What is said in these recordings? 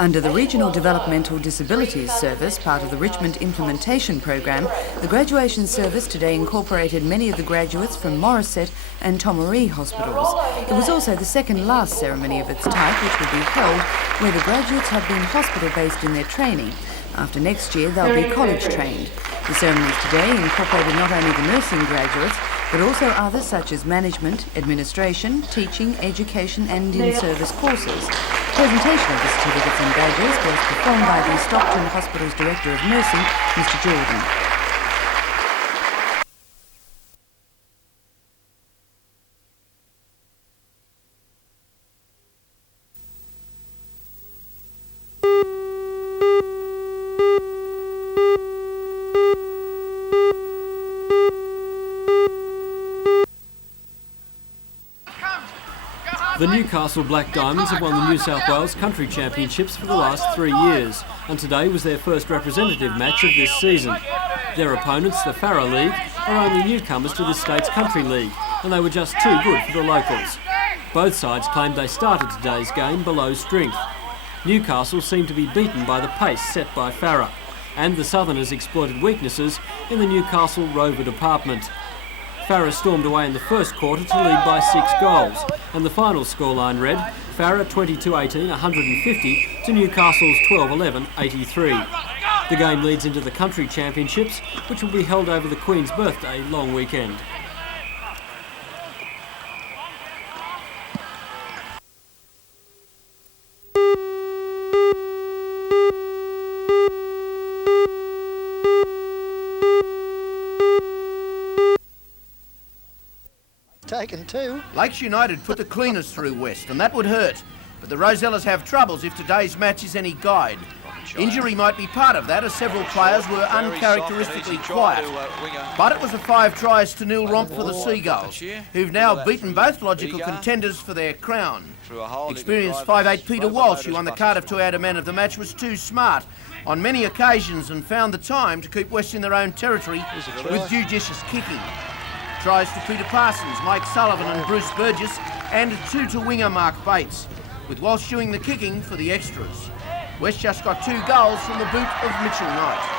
Under the Regional Developmental Disabilities Service, part of the Richmond Implementation Program, the graduation service today incorporated many of the graduates from Morisset and Tomaree hospitals. It was also the second last ceremony of its type which would be held where the graduates have been hospital-based in their training. After next year, they'll be college-trained. The ceremonies today incorporated not only the nursing graduates, but also others such as management, administration, teaching, education and in-service courses. Presentation of the certificates and badges was performed by the Stockton Hospital's Director of Nursing, Mr Jordan. The Newcastle Black Diamonds have won the New South Wales Country Championships for the last 3 years, and today was their first representative match of this season. Their opponents, the Farra League, are only newcomers to the state's Country League, and they were just too good for the locals. Both sides claimed they started today's game below strength. Newcastle seemed to be beaten by the pace set by Farra, and the Southerners exploited weaknesses in the Newcastle Rover department. Farra stormed away in the first quarter to lead by 6 goals, and the final scoreline read Farra 22-18, 150 to Newcastle's 12-11, 83. The game leads into the Country Championships, which will be held over the Queen's Birthday long weekend. Taken too. Lakes United put the cleaners through West, and that would hurt. But the Rosellas have troubles if today's match is any guide. Injury might be part of that, as several players were uncharacteristically quiet. But it was a 5-0 romp for the Seagulls, who've now beaten both logical contenders for their crown. Experienced 5'8" Peter Walsh, who won the Cardiff 2-hour man of the match, was too smart on many occasions and found the time to keep West in their own territory with judicious kicking. Tries to Peter Parsons, Mike Sullivan and Bruce Burgess, and 2 to winger Mark Bates, with Walsh doing the kicking for the extras. West just got 2 goals from the boot of Mitchell Knight.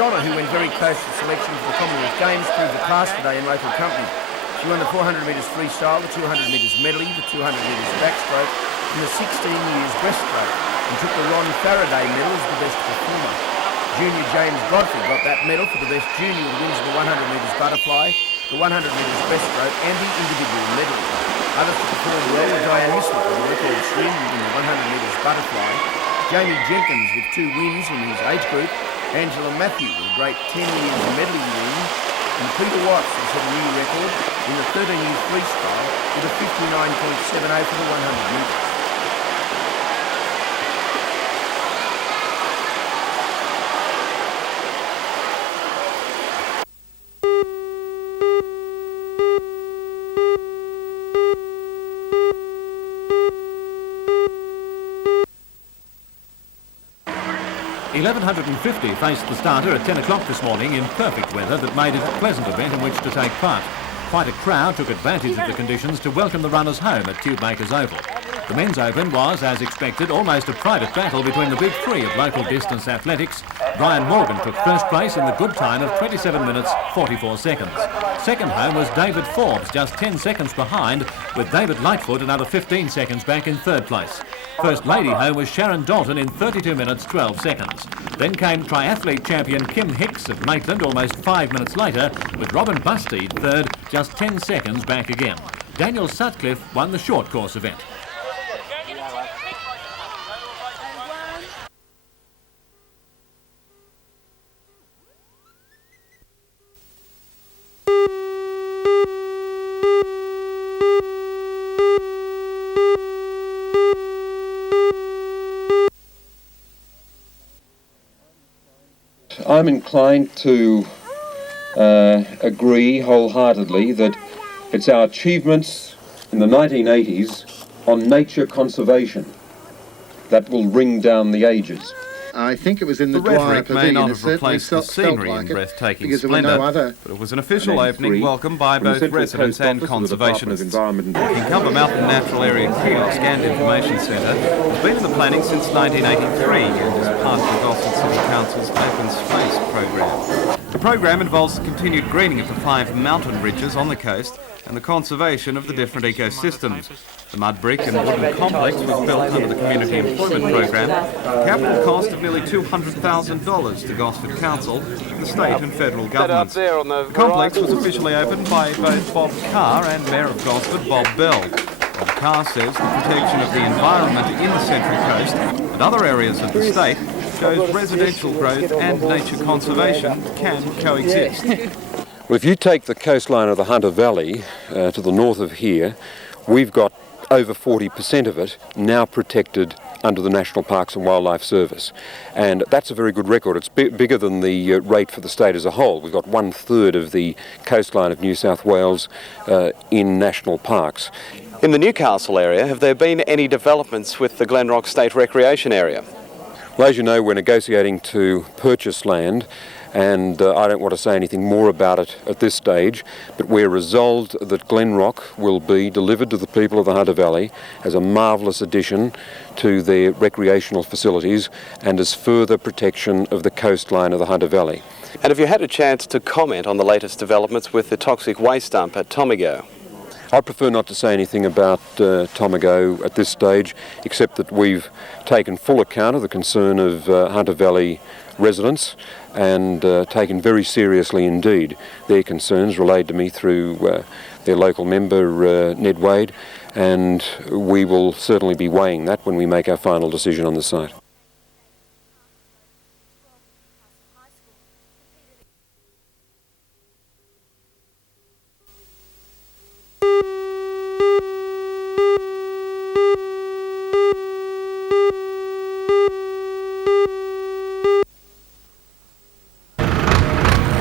Donna, who went very close to selection for the Commonwealth Games, proved the class today in local company. She won the 400 metres freestyle, the 200 metres medley, the 200 metres backstroke, and the 16 years breaststroke, and took the Ron Faraday medal as the best performer. Junior James Godfrey got that medal for the best junior who wins the 100 metres butterfly, the 100 metres breaststroke, and the individual medal. Others to perform well were Diane Mislett with a record swim in the 100 metres butterfly, Jamie Jenkins with 2 wins in his age group, Angela Matthew with a great 10 years medley win, and Peter Watts has set a new record in the 13 years freestyle with a 59.70 for the 100 metres. .1150 faced the starter at 10 o'clock this morning in perfect weather that made it a pleasant event in which to take part. Quite a crowd took advantage of the conditions to welcome the runners home at Tubemakers Oval. The men's open was, as expected, almost a private battle between the big 3 of local distance athletics. Brian Morgan took first place in the good time of 27 minutes 44 seconds. Second home was David Forbes, just 10 seconds behind, with David Lightfoot another 15 seconds back in third place. First lady home was Sharon Dalton in 32 minutes 12 seconds. Then came triathlete champion Kim Hicks of Maitland almost 5 minutes later, with Robin Bustede third, just 10 seconds back again. Daniel Sutcliffe won the short course event. I'm inclined to agree wholeheartedly that it's our achievements in the 1980s on nature conservation that will ring down the ages. I think it was in the The Dwyer rhetoric may Pavilion. not It have certainly replaced the scenery in breathtaking because there were splendour, no other. but it was an official And opening welcomed by from the both Central residents Coast and Office of the Department of conservationists. Environment and The Cover Mountain Natural Area Kiosk and Information Centre has been in the planning since 1983 and is part of the Gosford City Council's Open Space program. The program involves the continued greening of the 5 mountain ridges on the coast and the conservation of the different ecosystems. The mud brick and wooden complex was built under the Community Employment Program, a capital cost of nearly $200,000 to Gosford Council, the state and federal governments. The complex was officially opened by both Bob Carr and Mayor of Gosford, Bob Bell. Bob Carr says the protection of the environment in the Central Coast and other areas of the state shows residential growth and nature conservation can coexist. Well, if you take the coastline of the Hunter Valley to the north of here, we've got over 40% of it now protected under the National Parks and Wildlife Service. And that's a very good record. It's bigger than the rate for the state as a whole. We've got 1/3 of the coastline of New South Wales in national parks. In the Newcastle area, have there been any developments with the Glenrock State Recreation Area? Well, as you know, we're negotiating to purchase land, and I don't want to say anything more about it at this stage, but we're resolved that Glenrock will be delivered to the people of the Hunter Valley as a marvellous addition to their recreational facilities and as further protection of the coastline of the Hunter Valley. And have you had a chance to comment on the latest developments with the toxic waste dump at Tomago? I prefer not to say anything about Tomago at this stage, except that we've taken full account of the concern of Hunter Valley residents and taken very seriously indeed their concerns relayed to me through their local member, Ned Wade, and we will certainly be weighing that when we make our final decision on the site.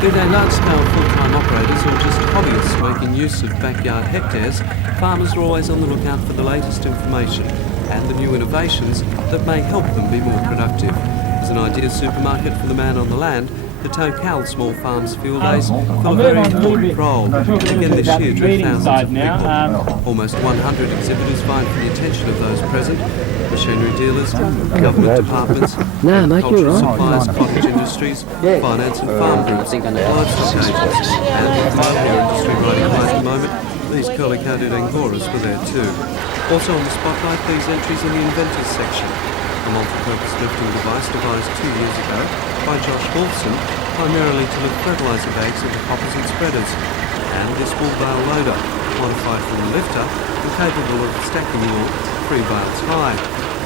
Be they large-scale full-time operators or just hobbyists making use of backyard hectares, farmers are always on the lookout for the latest information and the new innovations that may help them be more productive. As an idea supermarket for the man on the land, the Tocal Small Farms Field Days fill a very important role. Again this year drew thousands of people. Almost 100 exhibitors vying for the attention of those present. Machinery dealers, government departments, agricultural suppliers, cottage industries, finance and farm groups, livestock agents, and with the childcare industry riding high at the moment, these curly-coated Angoras were there too. Also on the spotlight, these entries in the inventors section. A multi-purpose lifting device devised 2 years ago by Josh Wolfson, primarily to lift fertiliser bags into hoppers and spreaders. And this wool bale loader, modified from a lifter and capable of stacking wool 3 bales high.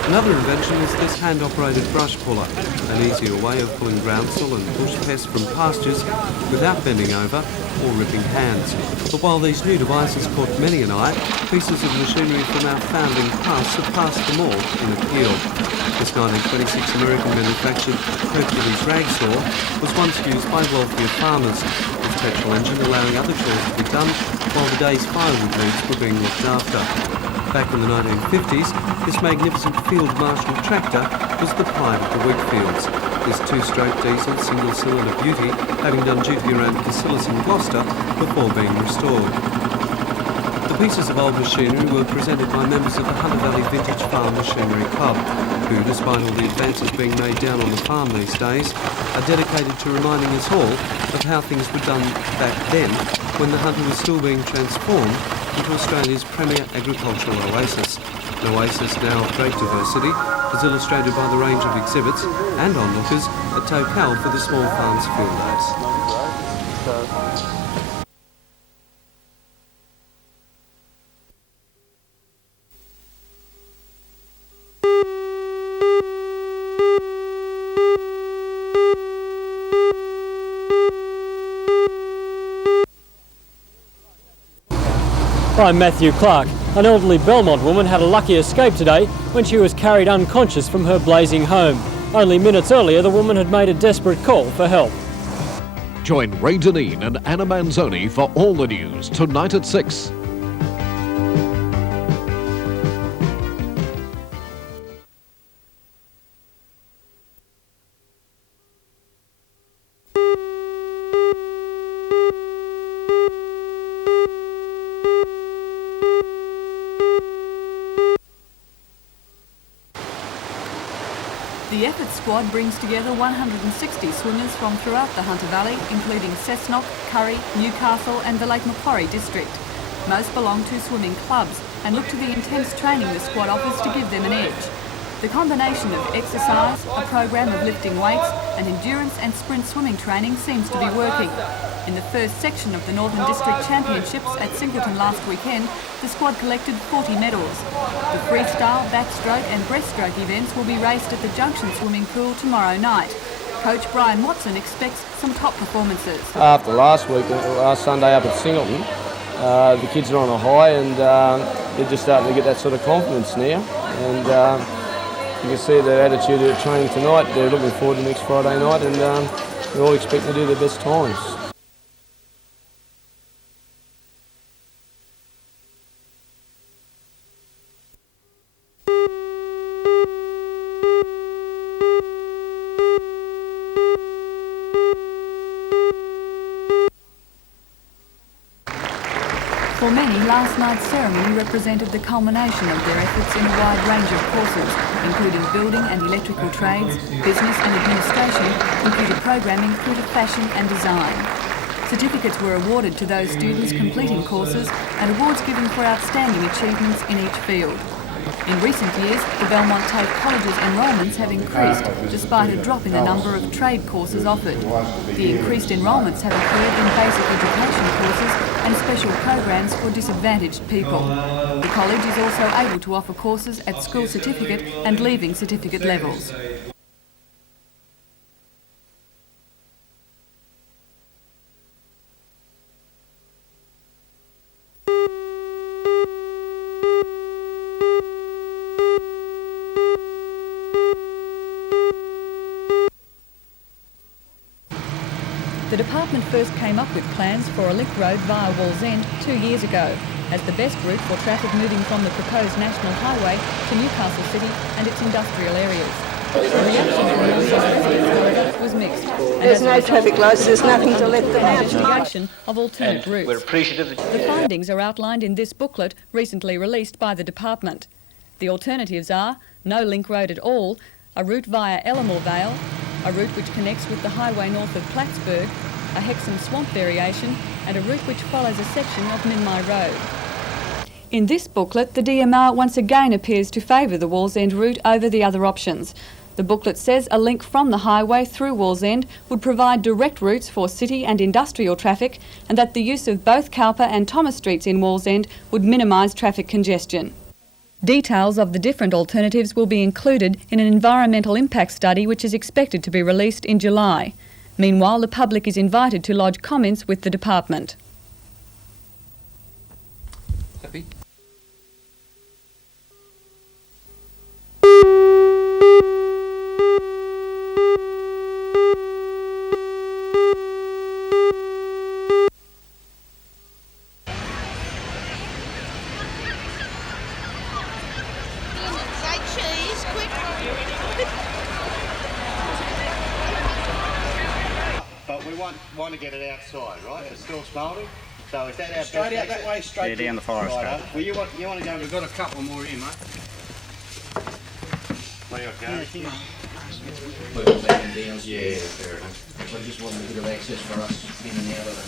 Another invention is this hand-operated brush puller, an easier way of pulling groundsel and bush pests from pastures without bending over or ripping hands. But while these new devices caught many an eye, pieces of machinery from our founding past surpassed them all in appeal. This 1926 American-manufactured Hercules rag saw was once used by wealthier farmers, its petrol engine allowing other chores to be done while the day's firewood needs were being looked after. Back in the 1950s, this magnificent field marshal tractor was the pride of the wheat fields. This 2-stroke diesel single-cylinder beauty having done duty around Cassilis and Gloucester before being restored. The pieces of old machinery were presented by members of the Hunter Valley Vintage Farm Machinery Club, who, despite all the advances being made down on the farm these days, are dedicated to reminding us all of how things were done back then, when the Hunter was still being transformed into Australia's premier agricultural oasis. An oasis now of great diversity, as illustrated by the range of exhibits and onlookers at Tocal for the Small Farms Field Days. I'm Matthew Clark. An elderly Belmont woman had a lucky escape today when she was carried unconscious from her blazing home. Only minutes earlier, the woman had made a desperate call for help. Join Ray Deneen and Anna Manzoni for all the news tonight at 6. The effort squad brings together 160 swimmers from throughout the Hunter Valley, including Cessnock, Curry, Newcastle and the Lake Macquarie district. Most belong to swimming clubs and look to the intense training the squad offers to give them an edge. The combination of exercise, a program of lifting weights and endurance and sprint swimming training seems to be working. In the first section of the Northern District Championships at Singleton last weekend, the squad collected 40 medals. The freestyle, backstroke and breaststroke events will be raced at the Junction Swimming Pool tomorrow night. Coach Brian Watson expects some top performances. After last Sunday up at Singleton, the kids are on a high and they're just starting to get that sort of confidence now. And you can see their attitude at training tonight. They're looking forward to next Friday night and they're all expecting to do their best times. For many, last night's ceremony represented the culmination of their efforts in a wide range of courses, including building and electrical trades, business and administration, computer programming through to fashion and design. Certificates were awarded to those students completing courses and awards given for outstanding achievements in each field. In recent years, the Belmont TAFE college's enrolments have increased despite a drop in the number of trade courses offered. The increased enrolments have occurred in basic education courses and special programs for disadvantaged people. The college is also able to offer courses at school certificate and leaving certificate levels. The department first came up with plans for a link road via Wallsend 2 years ago as the best route for traffic moving from the proposed national highway to Newcastle City and its industrial areas. The reaction from Wallsend residents, however, was mixed. There's no traffic lights, there's nothing to let them out. Investigation of alternate routes. We're appreciative. The findings are outlined in this booklet recently released by the department. The alternatives are no link road at all, a route via Ellamore Vale, a route which connects with the highway north of Plattsburgh, a Hexham Swamp variation, and a route which follows a section of Minmai Road. In this booklet, the DMR once again appears to favour the Wallsend route over the other options. The booklet says a link from the highway through Wallsend would provide direct routes for city and industrial traffic, and that the use of both Cowper and Thomas Streets in Wallsend would minimise traffic congestion. Details of the different alternatives will be included in an environmental impact study which is expected to be released in July. Meanwhile, the public is invited to lodge comments with the department. Happy? But we want to get it outside, right? It's still smouldering. So is that our straight out that way, straight down the forest. Right, well, you want to go? We've got a couple more here, mate. What do you got? Yeah, fair enough. I just wanted a bit of access for us in and out of it.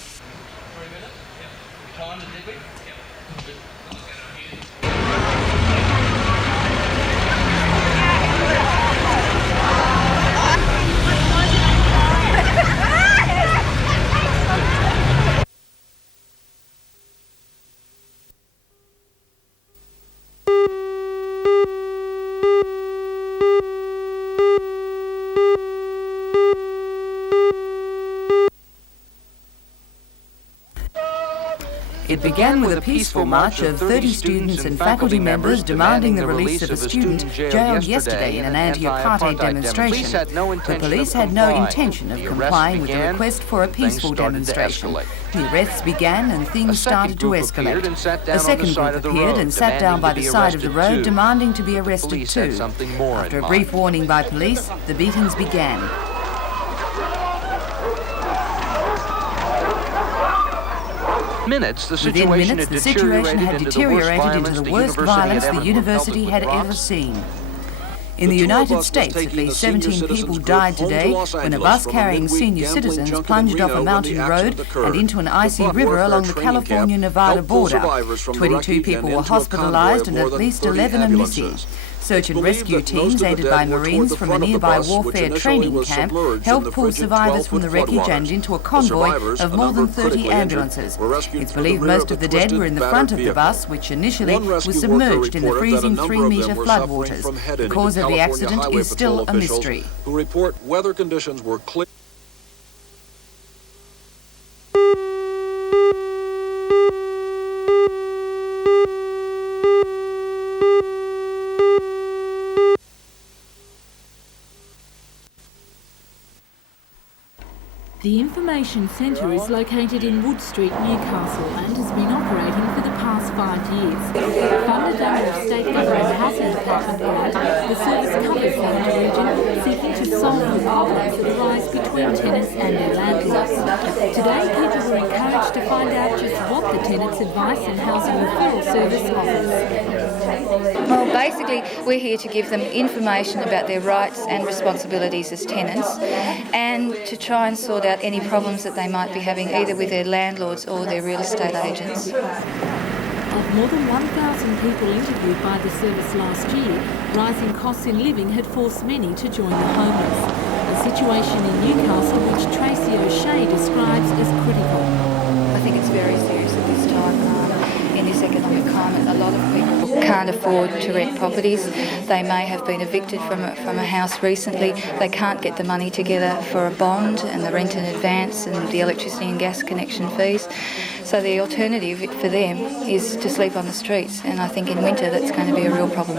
It began with a peaceful march of 30 students and faculty members demanding the release of a student jailed yesterday in an anti-apartheid demonstration. The police had no intention of complying with the request for a peaceful demonstration. The arrests began and things started to escalate. A second group appeared and sat down by the side of the road demanding to be arrested too. After a brief warning by police, the beatings began. Within minutes, the situation had deteriorated into the worst violence the university had ever seen. In the United States, at least 17 people died today when a bus carrying senior citizens plunged off a mountain road and into an icy river along the California-Nevada border. 22 people were hospitalised and at least 11 are missing. Search and rescue teams, aided by Marines from a nearby warfare training camp, helped pull survivors from the wreckage and into a convoy of more than 30 ambulances. It's believed most of the dead were in the front of the bus, which initially was submerged in the freezing 3-metre floodwaters. The cause of the accident is still a mystery. Who report weather conditions were clear. The Information Centre is located in Wood Street, Newcastle, and has been operating for the past 5 years. Funded under a state government housing department grant, the service covers the Hunter region, seeking to solve the problems that arise between tenants and their landlords. Today, people were encouraged to find out just what the Tenants Advice and Housing Referral Service offers. Well, basically, we're here to give them information about their rights and responsibilities as tenants and to try and sort out any problems that they might be having either with their landlords or their real estate agents. Of more than 1,000 people interviewed by the service last year, rising costs in living had forced many to join the homeless. A situation in Newcastle which Tracy O'Shea describes as critical. I think it's very serious at this time. In this economic climate, a lot of people can't afford to rent properties. They may have been evicted from a house recently. They can't get the money together for a bond and the rent in advance and the electricity and gas connection fees. So the alternative for them is to sleep on the streets, and I think in winter that's going to be a real problem.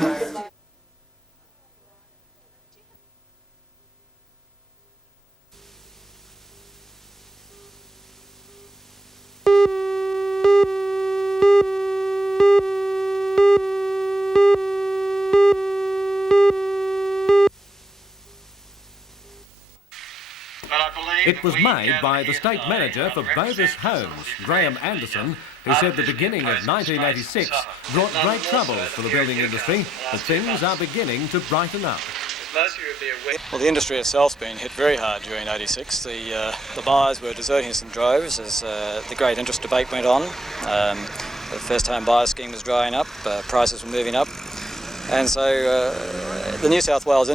It was made by the state manager for Bovis Homes, Graham Anderson, who said the beginning of 1986 brought great troubles to the building industry, but things are beginning to brighten up. Well, the industry itself's been hit very hard during '86. The buyers were deserting us in droves as the great interest debate went on. The first home buyer scheme was drying up, prices were moving up. And so the New South Wales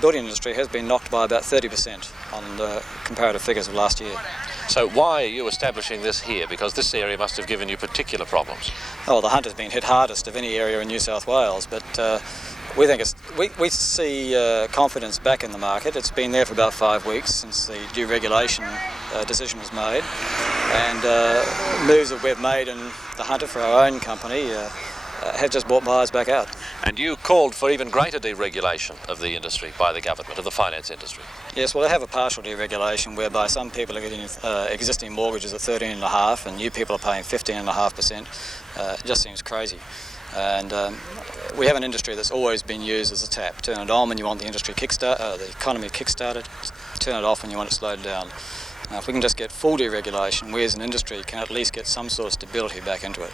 building industry has been knocked by about 30% on the comparative figures of last year. So why are you establishing this here? Because this area must have given you particular problems. Oh, the Hunter's been hit hardest of any area in New South Wales, but we think we see confidence back in the market. It's been there for about 5 weeks since the deregulation decision was made, and moves that we've made in the Hunter for our own company have just brought buyers back out. And you called for even greater deregulation of the industry by the government, of the finance industry. Yes, well, they have a partial deregulation whereby some people are getting existing mortgages at 13.5% and new people are paying 15.5%. It just seems crazy. And we have an industry that's always been used as a tap. Turn it on when you want the the economy kick-started, turn it off when you want it slowed down. Now, if we can just get full deregulation, we as an industry can at least get some sort of stability back into it.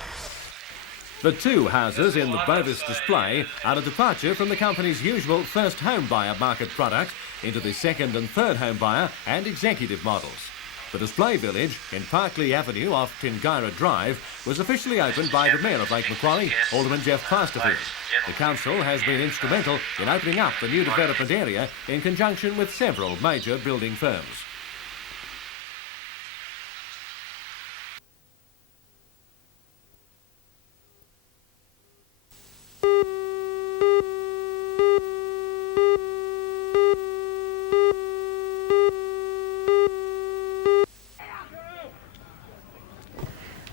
The two houses in the Bovis display are a departure from the company's usual first home buyer market product into the second and third home buyer and executive models. The display village in Parkley Avenue off Tingaira Drive was officially opened by the Mayor of Lake Macquarie, Alderman Jeff Plasterfield. The council has been instrumental in opening up the new development area in conjunction with several major building firms.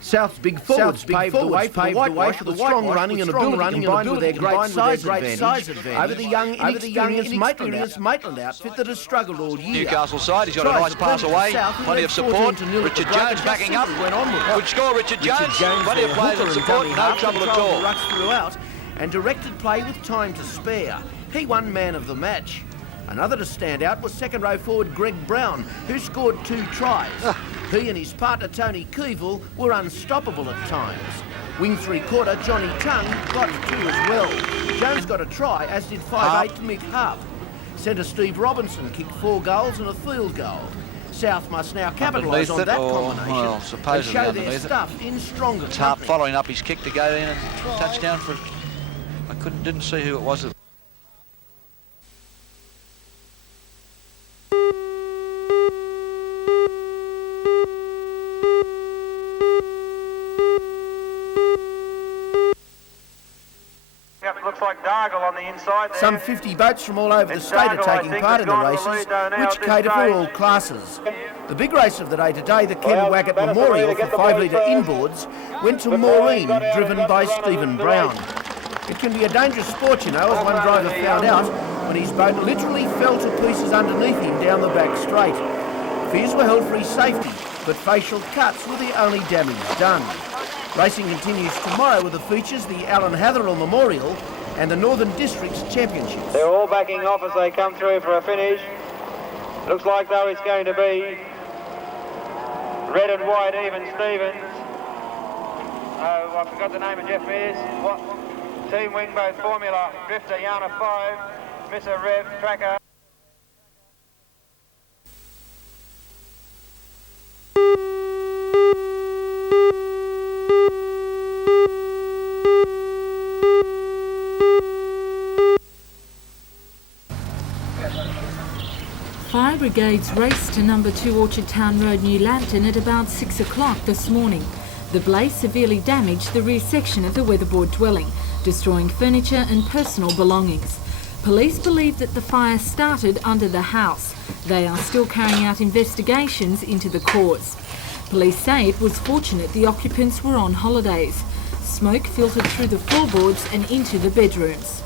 South's big forwards paved the way for the whitewash with strong running and ability combined with their great size advantage over the young, inexperienced Maitland outfit that has struggled all year. Newcastle side, he's got a nice pass away, plenty of support. Richard Jones backing up. Good score, Richard Jones. Plenty of players in support, no trouble at all. Rucks throughout and directed play with time to spare. He won man of the match. Another to stand out was second row forward Greg Brown, who scored 2 tries. He and his partner Tony Keevil were unstoppable at times. Wing three-quarter Johnny Tongue got 2 as well. Jones got a try, as did 5'8 Mick Harp. Centre Steve Robinson kicked 4 goals and a field goal. South must now capitalise on that combination and show their stuff in stronger company. Harp following up his kick to go in and touchdown for... I didn't see who it was. Looks like Dargle on the inside there. Some 50 boats from all over the state are taking part in the races, which cater for all classes. The big race of the day today, the Ken Waggett Memorial for 5-litre inboards, went to Maureen, driven by Stephen Brown. It can be a dangerous sport, you know, as one driver found out when his boat literally fell to pieces underneath him down the back straight. Fears were held for his safety, but facial cuts were the only damage done. Racing continues tomorrow with the features the Alan Hatherell Memorial and the Northern Districts Championships. They're all backing off as they come through for a finish. Looks like though it's going to be red and white even Stevens. Oh, I forgot the name of Jeff Mears. Team Wingboat Formula, Drifter, Yana 5, Mr. Rev, Tracker. Fire brigades raced to number 2 Orchard Town Road, New Lambton at about 6 o'clock this morning. The blaze severely damaged the rear section of the weatherboard dwelling, destroying furniture and personal belongings. Police believe that the fire started under the house. They are still carrying out investigations into the cause. Police say it was fortunate the occupants were on holidays. Smoke filtered through the floorboards and into the bedrooms.